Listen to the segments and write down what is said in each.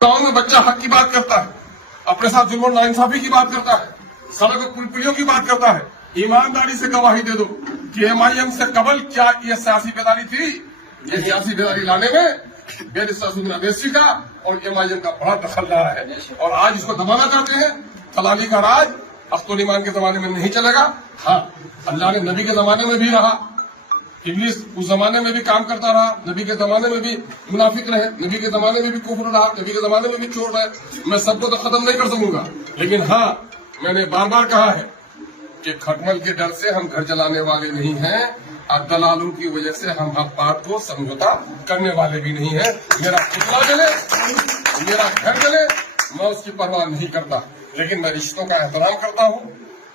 गाँव में बच्चा हक की बात करता है, अपने साथ जुल्म और नाइंसाफी की बात करता है, सड़क और पुलियों की बात करता है, ईमानदारी से गवाही दे दो कि एमआईएम से कबल क्या ये सियासी बेदारी थी। ये सियासी बेदारी लाने में बेरिस्टर अवैसी का और एमआईएम का बड़ा दखल रहा है और आज इसको दबाना चाहते हैं। फलानी का राज अख्तुल ईमान के जमाने में नहीं चलेगा। हाँ, अल्लाह ने नबी के जमाने में भी रहा, इब्लीस उस जमाने में भी काम करता रहा, नबी के जमाने में भी मुनाफिक रहे, नबी के जमाने में भी कुफ्र रहा, नबी के जमाने में भी चोर रहे। मैं सबको तो खत्म नहीं कर सकूंगा, लेकिन हाँ, मैंने बार बार कहा है कि खटमल के डर से हम घर जलाने वाले नहीं हैं और दलालों की वजह से हम हक बात को समझौता करने वाले भी नहीं हैं। मेरा पुतला जले, मेरा घर जले, मैं उसकी परवाह नहीं करता, लेकिन मैं रिश्तों का एहतराम करता हूँ।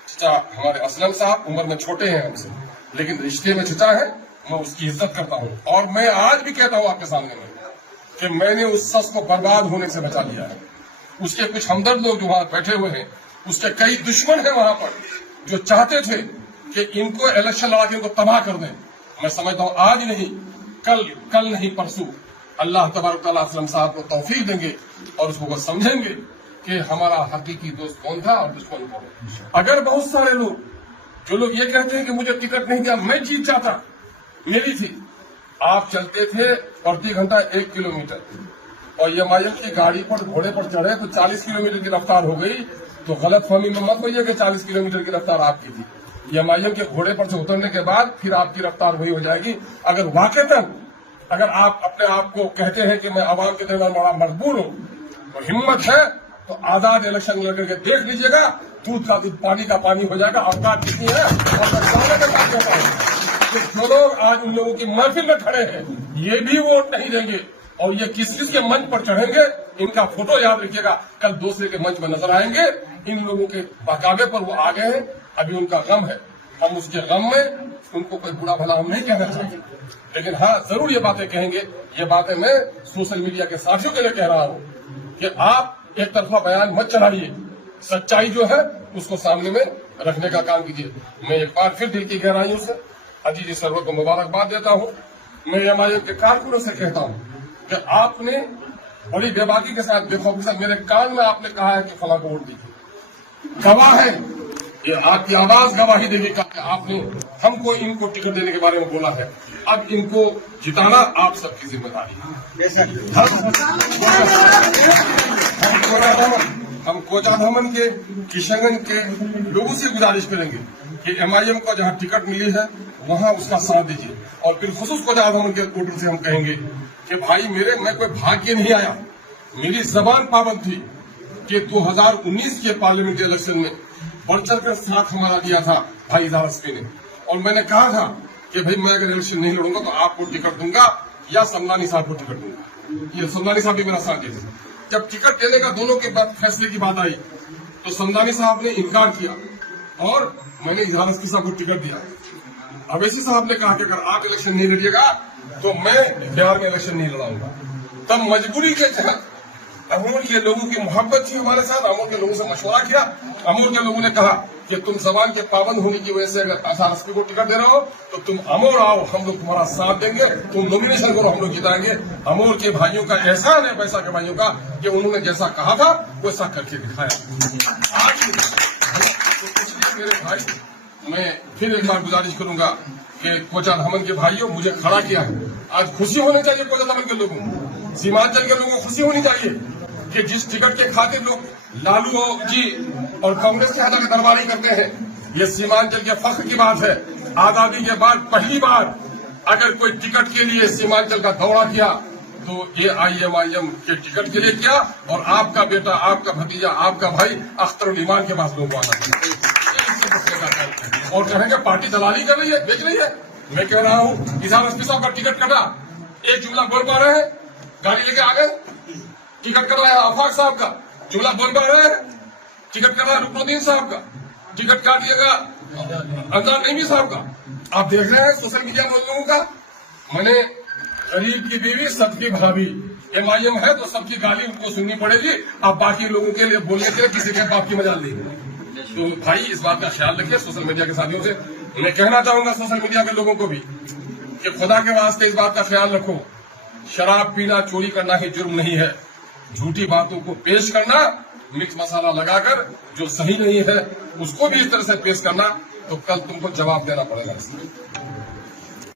चचा हमारे असलम साहब उम्र में छोटे हैं हमसे, लेकिन रिश्ते में चचा है, मैं उसकी इज्जत करता हूँ। और मैं आज भी कहता हूँ आपके सामने में कि मैंने उस शख्स को बर्बाद होने से बचा लिया है। उसके कुछ हमदर्द लोग जो वहां बैठे हुए हैं, उसके कई दुश्मन हैं वहां पर जो चाहते थे कि इनको इलेक्शन लड़ा के इनको तबाह कर दें। मैं समझता हूँ आज नहीं, कल नहीं परसों अल्लाह तबारक तआला असलम साहब को तौफीक देंगे और उसको वो समझेंगे कि हमारा हकीकी दोस्त कौन था और दुश्मन कौन है। अगर बहुत सारे लोग जो लोग ये कहते हैं कि मुझे टिकट नहीं दिया, मैं जीत जाता, मेरी थी। आप चलते थे प्रति घंटा 1 किलोमीटर और एमआईएम की गाड़ी पर घोड़े पर चढ़े तो 40 किलोमीटर की रफ्तार हो गई, तो गलत फहमी में मत होइए कि 40 किलोमीटर की रफ्तार आपकी थी। एमआईएम के घोड़े पर से उतरने के बाद फिर आपकी रफ्तार वही हो जाएगी। अगर वाकईतन अगर आप अपने आप को कहते हैं कि मैं आवाम के दरमियान बड़ा मजबूर हूँ, तो हिम्मत है तो आजाद इलेक्शन लड़ करके देख लीजिएगा, दूध का दूध पानी का पानी हो जाएगा। औकात कितनी है और मैं सामने के साथ कहता हूँ कि जो लोग आज उन लोगों की महफिल में खड़े हैं, ये भी वोट नहीं देंगे और ये किस किस के मंच पर चढ़ेंगे, इनका फोटो याद रखिएगा, कल दूसरे के मंच में नजर आएंगे। इन लोगों के बहकावे पर वो आ गए हैं, अभी उनका गम है, हम उसके गम में उनको कोई बुरा भला हम नहीं कहना चाहते, लेकिन हाँ जरूर ये बातें कहेंगे। ये बातें मैं सोशल मीडिया के साथियों के लिए कह रहा हूँ कि आप एक तरफा बयान मत चलाइए, सच्चाई जो है उसको सामने में रखने का काम कीजिए। मैं एक बार फिर दिल की गहराइयों से अजीज सरवर को मुबारकबाद देता हूँ। मैं एमआईएम के कारकुनों से कहता हूँ कि आपने बड़ी बेबाकी के साथ, बेखौफी के साथ मेरे कान में आपने कहा है कि फला को वोट दीजिए। गवाह है, ये आपकी आवाज गवाही देगी कि आपने हमको इनको टिकट देने के बारे में बोला है। अब इनको जिताना आप सबकी जिम्मेदारी है। हम कोचा भवन के, किशनगंज के लोगों से गुजारिश करेंगे कि एमआईएम को जहां टिकट मिली है वहां उसका साथ दीजिए। और फिर खुसूस कोचा भवन के वोटर से हम कहेंगे कि भाई मेरे, मैं कोई भाग्य नहीं आया, मेरी जबान पाबंद थी कि 2019 के पार्लियामेंट इलेक्शन में बढ़ चढ़ कर साथ हमारा दिया था भाई इजहार अस्फी ने, और मैंने कहा था कि भाई मैं अगर इलेक्शन नहीं लड़ूंगा तो आपको टिकट दूंगा या समदानी साहब को टिकट दूंगा। ये समदानी साहब भी मेरा साथ दिए थे। जब टिकट देने का दोनों के बाद फैसले की बात आई तो समदानी साहब ने इनकार किया और मैंने इजहार अस्फी साहब को टिकट दिया। अवैसी साहब ने कहा कि अगर आप इलेक्शन नहीं लड़िएगा तो मैं बिहार में इलेक्शन नहीं लड़ाऊंगा। तब मजबूरी के तहत अमूल के लोगों की मोहब्बत थी हमारे साथ, अमूल के लोगों से मशवरा किया। अमूल के लोगों ने कहा कि तुम जबान के पाबंद होने की वजह से अगर इजहार अस्फी को टिकट दे रहे हो तो तुम अमूल आओ, हम लोग तुम्हारा साथ देंगे, तुम नॉमिनेशन करो, हम लोग जिताएंगे। अमूल के भाइयों का एहसान है, पैसा के भाइयों का, कि उन्होंने जैसा कहा था वैसा करके दिखाया। आज तो मेरे भाई, मैं फिर एक बार गुजारिश करूंगा कि कोचा धमन के भाइयों, मुझे खड़ा किया है। आज खुशी होनी चाहिए कोचा धमन के लोगों को, सीमांचल के लोगों को खुशी होनी चाहिए कि जिस टिकट के खातिर लोग लालू जी और कांग्रेस के हाथ में दरबारी करते हैं, ये सीमांचल के फख्र की बात है। आजादी के बाद पहली बार अगर कोई टिकट के लिए सीमांचल का दौरा किया तो ये एमआईएम के टिकट के लिए किया, और आपका बेटा, आपका भतीजा, आपका भाई अख्तरुल ईमान के पास लोग आना और कहेंगे पार्टी दलाली कर रही है, बेच रही है। मैं कह रहा हूँ इजहार अस्फी साहब का टिकट कटा, एक जुमला बोल पा रहे हैं, गाड़ी लेके आ गए, टिकट कर रहा है आफाक साहब का, जुमला बोल पा रहे हैं, टिकट कर रहा है रुकनुद्दीन साहब का, टिकट काट दिएगा अंजान नईमी साहब का। आप देख रहे हैं सोशल मीडिया में लोगों का। मैंने गरीब की बीवी सबकी भाभी, एमआईएम है तो सबकी गाली उनको सुननी पड़ेगी। आप बाकी लोगों के लिए बोलने के लिए किसी के बाप की मजाल नहीं। तो भाई इस बात का ख्याल रखिए सोशल मीडिया के साथियों से। मैं कहना चाहूंगा सोशल मीडिया के लोगों को भी कि खुदा के वास्ते इस बात का ख्याल रखो, शराब पीना, चोरी करना ही जुर्म नहीं है। جھوٹی باتوں کو پیش کرنا، مکس مسالہ لگا کر جو صحیح نہیں ہے اس کو بھی اس طرح سے پیش کرنا، تو کل تم کو جواب دینا پڑے گا اس میں۔